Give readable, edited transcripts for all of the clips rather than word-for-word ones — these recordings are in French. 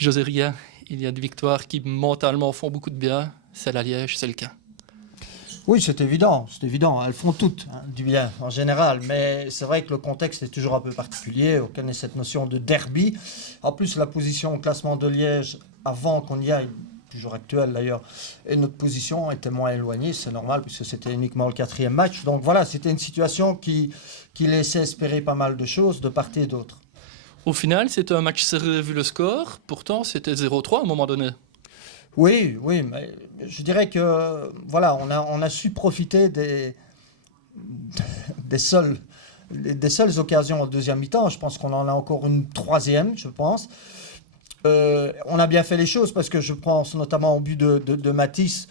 José Ria, il y a des victoires qui mentalement font beaucoup de bien. C'est la Liège, c'est le cas. Oui, c'est évident. Elles font toutes du bien en général, mais c'est vrai que le contexte est toujours un peu particulier. On connaît cette notion de derby. En plus, la position au classement de Liège, avant qu'on y aille, toujours actuelle d'ailleurs, et notre position était moins éloignée, c'est normal puisque c'était uniquement le 4e match. Donc voilà, c'était une situation qui laissait espérer pas mal de choses de part et d'autre. Au final, c'était un match serré vu le score. Pourtant, c'était 0-3 à un moment donné. Oui, mais je dirais que voilà, on a su profiter des seules occasions en deuxième mi-temps. Je pense qu'on en a encore une troisième, je pense. On a bien fait les choses parce que je pense notamment au but de Matisse,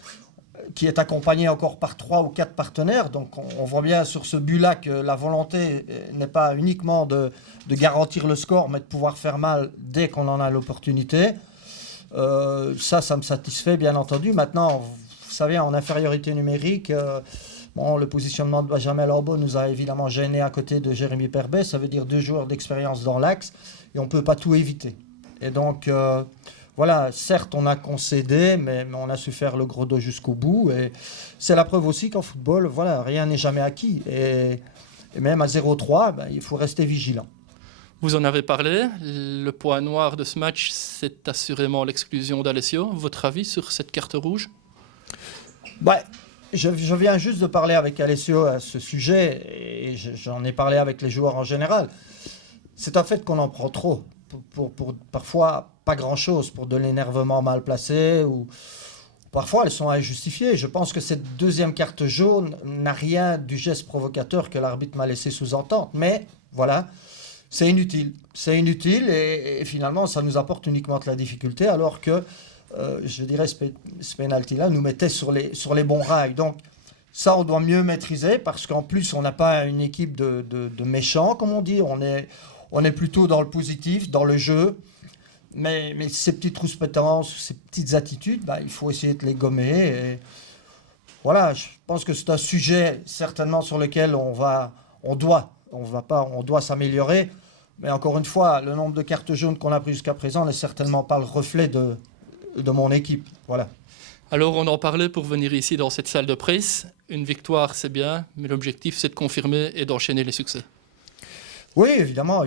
qui est accompagné encore par 3 ou 4 partenaires. Donc on voit bien sur ce but-là que la volonté n'est pas uniquement de garantir le score, mais de pouvoir faire mal dès qu'on en a l'opportunité. Ça me satisfait bien entendu. Maintenant, vous savez, en infériorité numérique, le positionnement de Benjamin Lambeau nous a évidemment gêné à côté de Jérémy Perbet. Ça veut dire 2 joueurs d'expérience dans l'axe et on ne peut pas tout éviter. Et donc, voilà, certes, on a concédé, mais on a su faire le gros dos jusqu'au bout. Et c'est la preuve aussi qu'en football, voilà, rien n'est jamais acquis. Et même à 0-3, il faut rester vigilant. Vous en avez parlé. Le point noir de ce match, c'est assurément l'exclusion d'Alessio. Votre avis sur cette carte rouge? Je viens juste de parler avec Alessio à ce sujet et j'en ai parlé avec les joueurs en général. C'est un fait qu'on en prend trop. Pour parfois pas grand-chose, pour de l'énervement mal placé ou parfois elles sont injustifiées. Je pense que cette deuxième carte jaune n'a rien du geste provocateur que l'arbitre m'a laissé sous-entendre. Mais voilà, c'est inutile. C'est inutile et finalement ça nous apporte uniquement de la difficulté alors que je dirais ce penalty-là nous mettait sur les bons rails. Donc ça on doit mieux maîtriser parce qu'en plus on n'a pas une équipe de méchants comme on dit. On est plutôt dans le positif, dans le jeu. Mais ces petites rouspétances, ces petites attitudes, il faut essayer de les gommer. Et voilà, je pense que c'est un sujet certainement sur lequel on doit s'améliorer. Mais encore une fois, le nombre de cartes jaunes qu'on a pris jusqu'à présent n'est certainement pas le reflet de mon équipe. Voilà. Alors, on en parlait pour venir ici dans cette salle de presse. Une victoire, c'est bien, mais l'objectif, c'est de confirmer et d'enchaîner les succès. Oui, évidemment.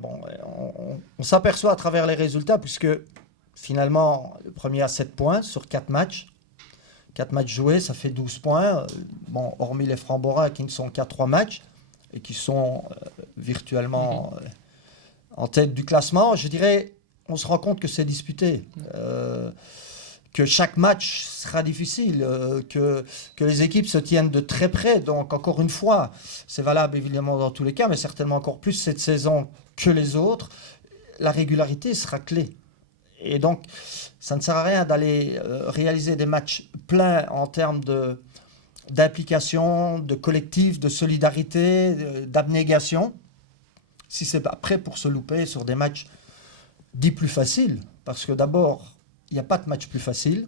Bon, on s'aperçoit à travers les résultats, puisque finalement, le premier a 7 points sur 4 matchs. 4 matchs joués, ça fait 12 points. Bon, hormis les Francs-Boras qui ne sont qu'à 3 matchs et qui sont virtuellement en tête du classement, je dirais, on se rend compte que c'est disputé. Que chaque match sera difficile, que les équipes se tiennent de très près. Donc, encore une fois, c'est valable évidemment dans tous les cas, mais certainement encore plus cette saison que les autres. La régularité sera clé. Et donc, ça ne sert à rien d'aller réaliser des matchs pleins en termes d'implication, de collectif, de solidarité, d'abnégation, si c'est pas prêt pour se louper sur des matchs dits plus faciles. Parce que d'abord, il n'y a pas de match plus facile.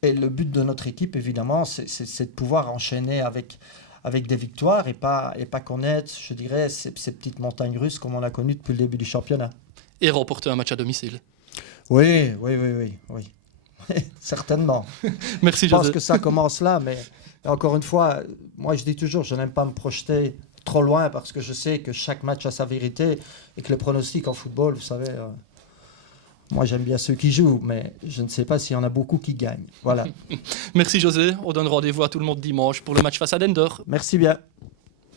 Et le but de notre équipe, évidemment, c'est de pouvoir enchaîner avec des victoires et pas connaître, je dirais, ces petites montagnes russes comme on a connues depuis le début du championnat. Et remporter un match à domicile. Oui. Certainement. Merci, Je pense José. que ça commence là, mais encore une fois, moi je dis toujours, je n'aime pas me projeter trop loin parce que je sais que chaque match a sa vérité et que les pronostics en football, vous savez... moi, j'aime bien ceux qui jouent, mais je ne sais pas s'il y en a beaucoup qui gagnent. Voilà. Merci, José. On donne rendez-vous à tout le monde dimanche pour le match face à Dendor. Merci bien.